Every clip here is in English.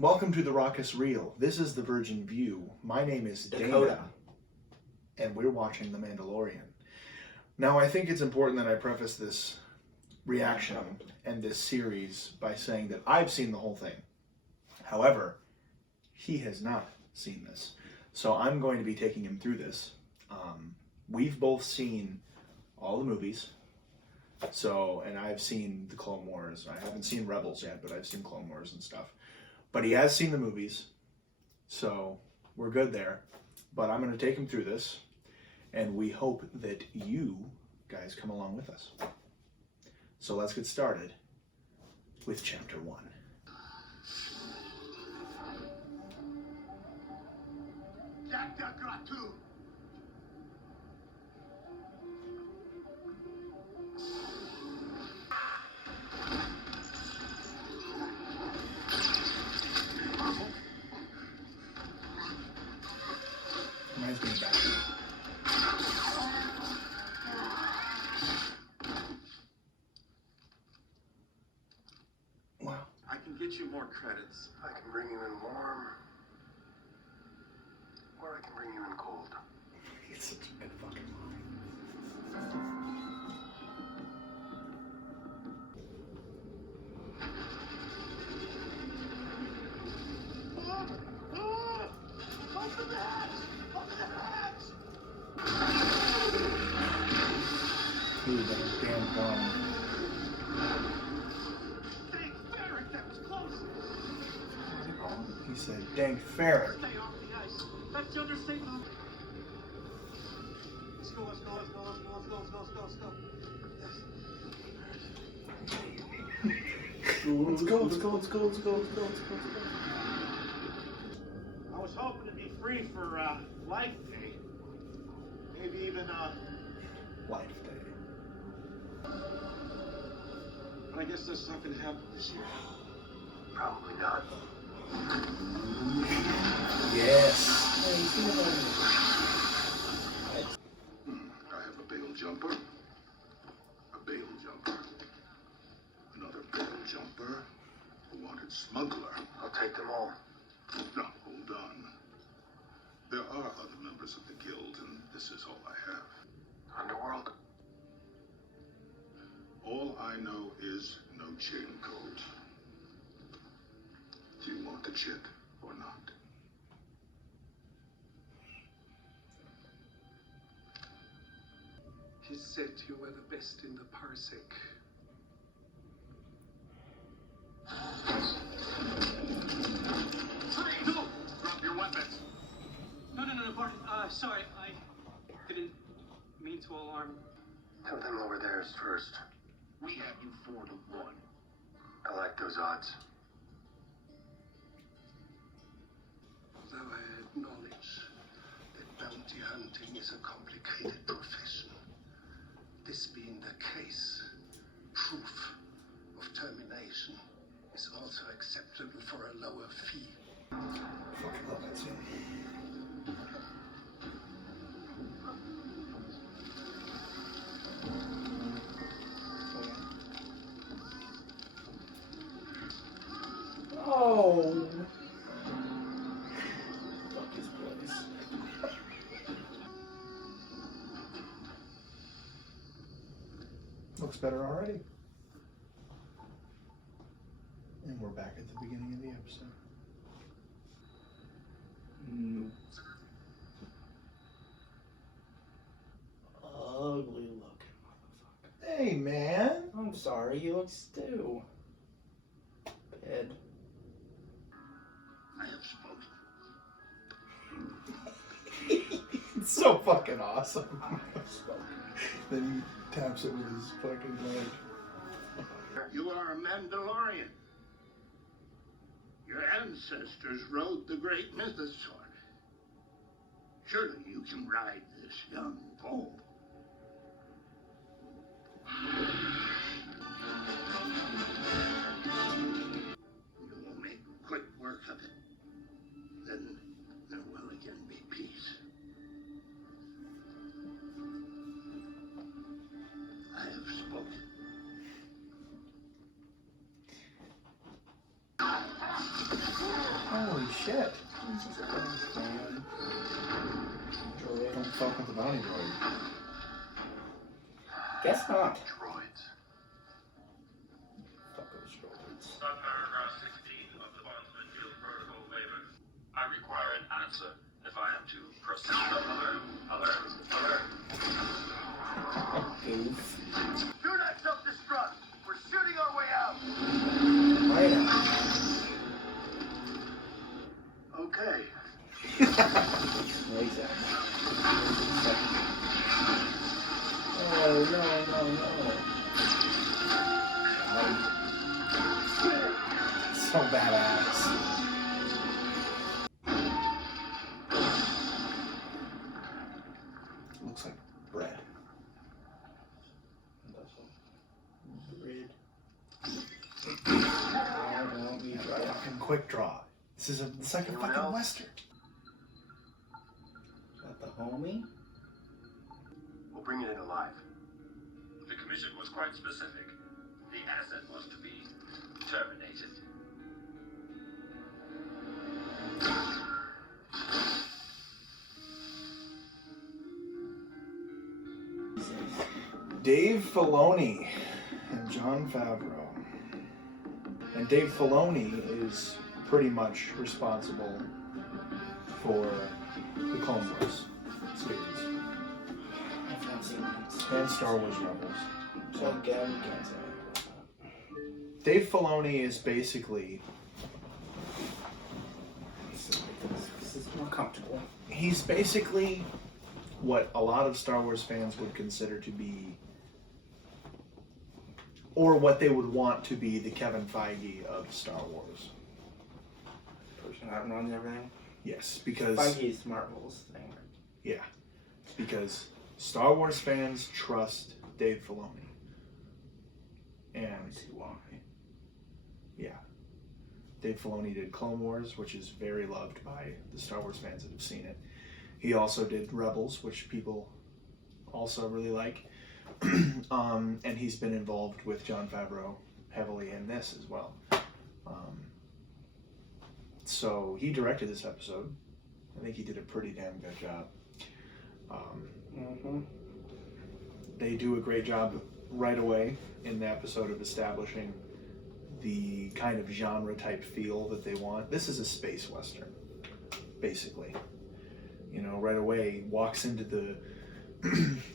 Welcome to the Raucous Reel. This is the Virgin View. My name is Dakota. Dana, and we're watching The Mandalorian. Now, I think it's important that I preface this reaction and this series by saying that I've seen the whole thing. However, he has not seen this. So I'm going to be taking him through this. We've both seen all the movies. And I've seen the Clone Wars. I haven't seen Rebels yet, but I've seen Clone Wars and stuff. But he has seen the movies, so we're good there. But I'm going to take him through this, and we hope that you guys come along with us. So let's get started with Chapter 1. Dakota. Reminds me of that. Wow. I can get you more credits. I can bring you in warm, or I can bring you in cold. It's such a good fucking line. Open the hatch! Open the hatch! Dude, that was damn dumb. Dang, Barrett, that was close! He said, dang ferret. Stay off the ice. That's the understatement. Let's go. Let's go. I was hoping to be free for Life Day. Maybe even Life Day. But I guess that's not gonna happen this year. Probably not. Yes. I have a bail jumper, another bail jumper, a wanted smuggler. I'll take them all. No, hold on. There are other members of the guild, and this is all I have. Underworld? All I know is no chain code. Do you want the chip or not? He said you were the best in the parsec. No! Drop your weapons! No, pardon. Sorry, I didn't mean to alarm. Have them lower theirs first. We have you 4 to 1. I like those odds. Though I acknowledge that bounty hunting is a complicated profession, this being the case, proof of termination is also acceptable for a lower fee. Fucking love that scene. Oh. Fuck his place. Looks better already. And we're back at the beginning of the episode. No. Ugly looking motherfucker. Hey, man. I'm sorry, you look stew. Bed. I have spoken. It's so fucking awesome. Then he taps it with his fucking leg. You are a Mandalorian. Your ancestors rode the great mythosaur. Surely you can ride this young foal. You will make quick work of it. Then there will again be peace. I have spoken. shit. He's a fan. Droid. Don't fuck with the bounty droid. Guess not. Droids. Fuck those droids. Subparagraph 16 of the Bondsman Field Protocol waiver. I require an answer if I am to proceed. Alert. Goof. Do not self-destruct. We're shooting our way out. Right out. Okay. Exactly. Oh, no. So badass. Looks like bread. Bread. Oh, no, you try it. Fucking quick draw. It's like a Anyone fucking else? western. Got the homie? We'll bring it in alive. The commission was quite specific. The asset was to be terminated. Dave Filoni and Jon Favreau. And Dave Filoni is pretty much responsible for the Clone Wars series I've not seen that. and Star Wars Rebels. So again, we can't say anything about that. Dave Filoni is basically, This is more comfortable. he's basically what a lot of Star Wars fans would consider to be, or what they would want to be, the Kevin Feige of Star Wars. Person that runs everything. Yes, because Feige's Marvel's thing. yeah, because Star Wars fans trust Dave Filoni, and I see why. yeah, Dave Filoni did Clone Wars, which is very loved by the Star Wars fans that have seen it. He also did Rebels, which people also really like. And he's been involved with Jon Favreau heavily in this as well. So he directed this episode. I think he did a pretty damn good job. They do a great job right away in the episode of establishing the kind of genre type feel that they want. This is a space western, basically. You know, right away walks into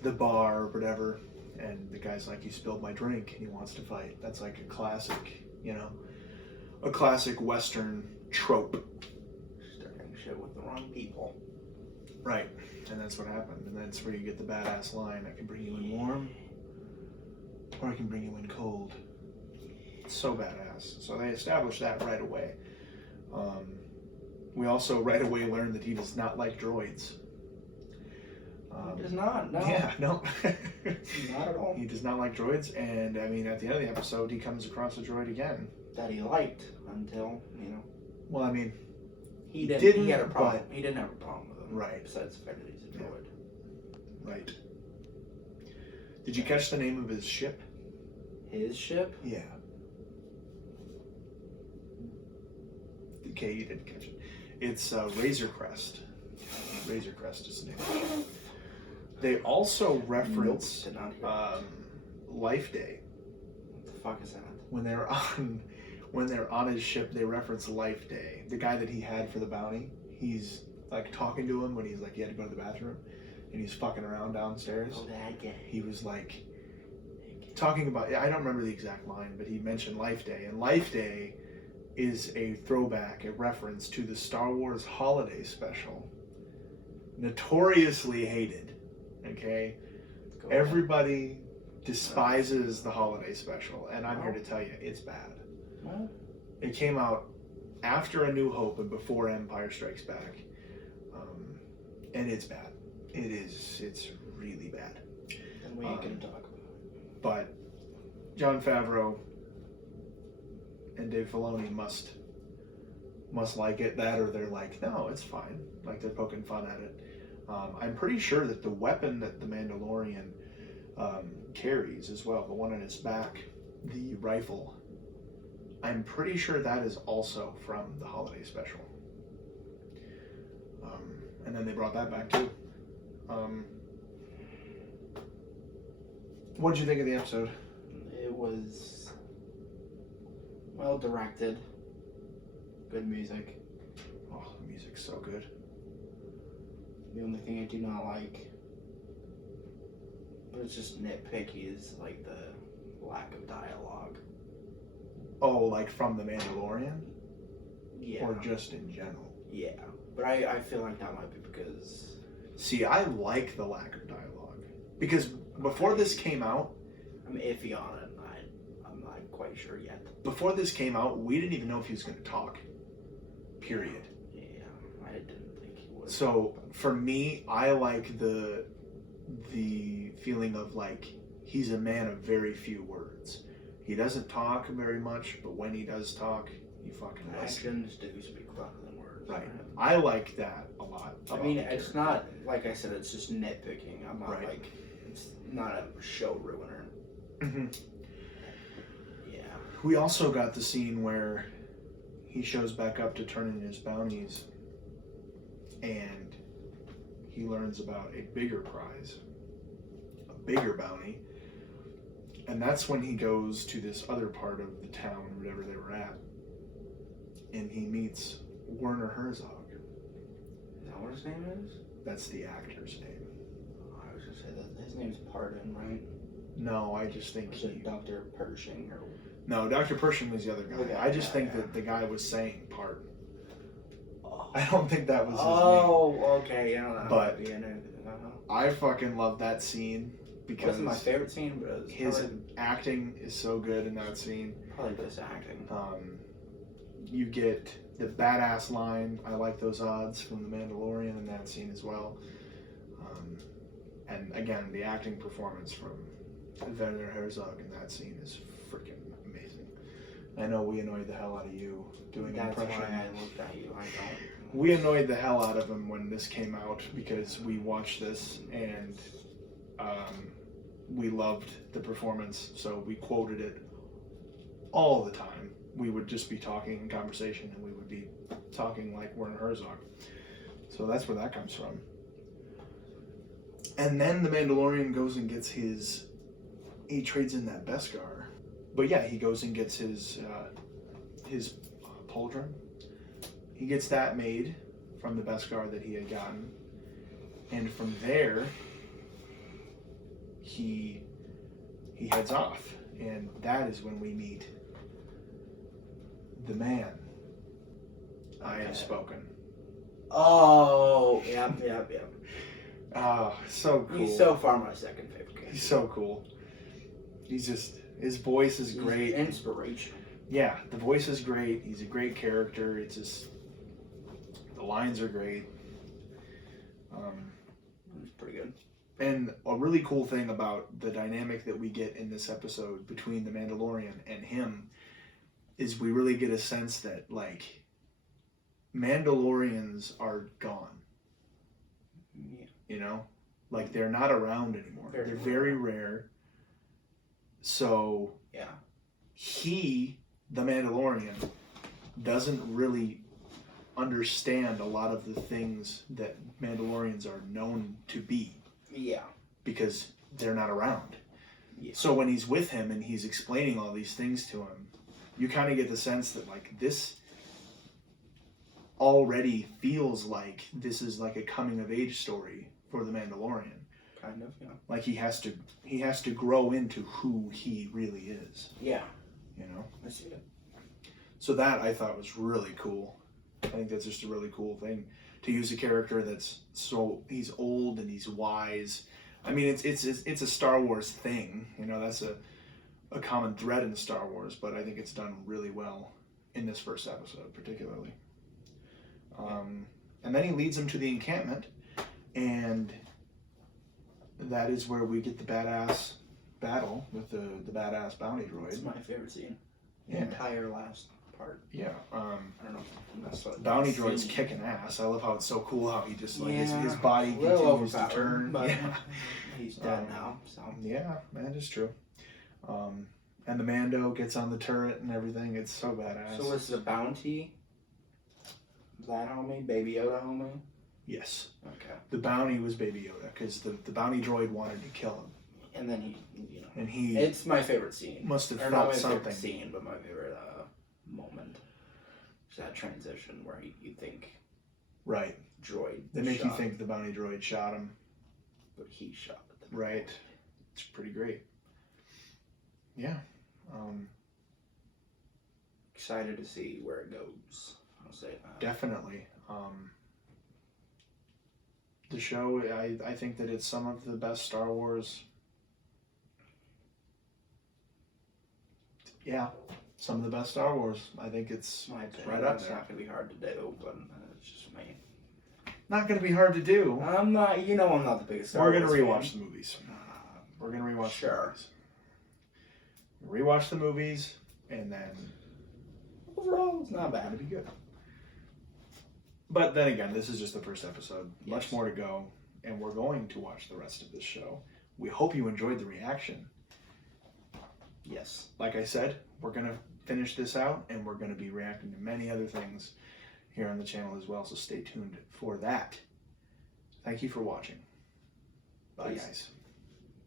the bar or whatever, and the guy's like, "You spilled my drink," and he wants to fight. That's like a classic, you know, a classic western trope. Starting shit with the wrong people. Right, and that's what happened. And that's where you get the badass line, "I can bring you in warm, or I can bring you in cold." It's so badass. So they established that right away. We also right away learned that he does not like droids. He does not, no. Yeah, no. Not at all. He does not like droids, and I mean, at the end of the episode, he comes across a droid again. That he liked until, you know. Well, I mean, He didn't. didn't, He had a problem. but- He didn't have a problem with him. Right. Besides the fact that he's a Yeah. droid. right. Did you catch the name of his ship? His ship? Yeah. Okay, you didn't catch it. It's Razor Crest. Razor Crest is the name of the ship. They also reference Nope, did not hear Life Day. What the fuck is that? When they're on his ship, they reference Life Day. The guy that he had for the bounty, he's like talking to him when he's like he had to go to the bathroom, and he's fucking around downstairs. Oh, that guy. He was like talking about, I don't remember the exact line, but he mentioned Life Day, and Life Day is a throwback, a reference to the Star Wars holiday special, notoriously hated. Okay, Go ahead. everybody despises the holiday special, and I'm here to tell you, it's bad. What? It came out after A New Hope and before Empire Strikes Back, and it's bad. It's really bad. Then we ain't gonna talk about it. But Jon Favreau and Dave Filoni must like it, that, or they're like, no, it's fine. Like, they're poking fun at it. I'm pretty sure that the weapon that the Mandalorian carries as well, the one on its back, the rifle, I'm pretty sure that is also from the holiday special. and then they brought that back too. What did you think of the episode? It was well directed. Good music. Oh, the music's so good. The only thing I do not like, but it's just nitpicky, is like the lack of dialogue. Oh, like from The Mandalorian? Yeah. Or just in general? Yeah. But I feel like that might be because... See, I like the lack of dialogue. Because before this came out... I'm iffy on it. I'm not quite sure yet. Before this came out, we didn't even know if he was going to talk. Period. Yeah, I didn't think he would. So, for me, I like the feeling of, like, he's a man of very few words. He doesn't talk very much, but when he does talk, he fucking listens. Actions do speak louder than words. Right. I like that a lot. I mean, it's not, like I said, it's just nitpicking. I'm not Right. like, it's not a show ruiner. Mm-hmm. Yeah. We also got the scene where he shows back up to turn in his bounties, and he learns about a bigger prize, a bigger bounty, and that's when he goes to this other part of the town, whatever they were at, and he meets Werner Herzog. Is that what his name is? That's the actor's name. I was gonna say that his name's Pardon, right? No, I just think Or is it Dr. Pershing or... No, Dr. Pershing was the other The guy. guy, I just yeah, think yeah. that the guy was saying part. Oh, I don't think that was his name. Okay, yeah. But- yeah, I fucking love that scene it because wasn't my favorite scene, but it was his probably, acting is so good in that scene. probably best acting. You get the badass line, I like those odds, from The Mandalorian in that scene as well. And again, the acting performance from Werner Herzog in that scene is freaking amazing. I know we annoyed the hell out of you doing an That's impression. why I looked at you. I don't. We annoyed the hell out of him when this came out because we watched this and we loved the performance, so we quoted it all the time. We would just be talking in conversation and we would be talking like Werner Herzog. So that's where that comes from. And then the Mandalorian goes and gets he trades in that Beskar. But yeah, he goes and gets his pauldron. He gets that made from the Beskar that he had gotten. And from there, he heads off. And that is when we meet the man. I have spoken. Oh, yep. Ah, so cool. He's so far my second favorite character. He's so cool. He's just, his voice is He's great. inspirational. Yeah, the voice is great. He's a great character. It's just, the lines are great. He's pretty good. And a really cool thing about the dynamic that we get in this episode between the Mandalorian and him is we really get a sense that, like, Mandalorians are gone. Yeah. You know? Like, they're not around anymore. They're very rare. So, Yeah. he, the Mandalorian, doesn't really understand a lot of the things that Mandalorians are known to be Yeah. because they're not around. Yeah. So when he's with him and he's explaining all these things to him, you kind of get the sense that, like, this already feels like this is like a coming of age story for the Mandalorian. Kind of, yeah. Like he has to grow into who he really is, Yeah. you know? I see it. So that I thought was really cool. I think that's just a really cool thing to use a character that's he's old and he's wise. I mean, it's a Star Wars thing, you know. That's a common thread in Star Wars, but I think it's done really well in this first episode, particularly. And then he leads him to the encampment, and that is where we get the badass battle with the badass bounty droid. It's my favorite scene. The Yeah. entire last part. Yeah. I don't know. That's what Bounty scene- droid's kicking ass. I love how it's so cool how he just like Yeah. his body A little continues to overpowered, turn. but Yeah. he's dead now. So Yeah, that is true. And the Mando gets on the turret and everything. It's so badass. was the bounty that homie, Baby Yoda homie? Yes. Okay. The bounty was Baby Yoda because the bounty droid wanted to kill him. And then he, you know. And he It's my favorite scene. must have Or not felt my something. favorite scene, but my favorite moment. It's that transition where you think Right. droid. They make you shot, think the bounty droid shot him. but he shot the Right. droid. It's pretty great. Yeah. Excited to see where it goes. I'll say that. Definitely. The show, I think that it's some of the best Star Wars. Yeah, some of the best Star Wars. I think it's My opinion. right up It's there. not gonna be hard to do, but it's just me. Not going to be hard to do. I'm not. You know, I'm not the biggest. Star We're going to Wars rewatch fan. the movies. We're going to rewatch Sure. the movies. Rewatch the movies, and then Overall, it's not it'll bad. be good. But then again, this is just the first episode. Much Yes. more to go, and we're going to watch the rest of this show. We hope you enjoyed the reaction. Yes. Like I said, we're going to finish this out, and we're going to be reacting to many other things here on the channel as well, so stay tuned for that. Thank you for watching. Bye, Peace. guys.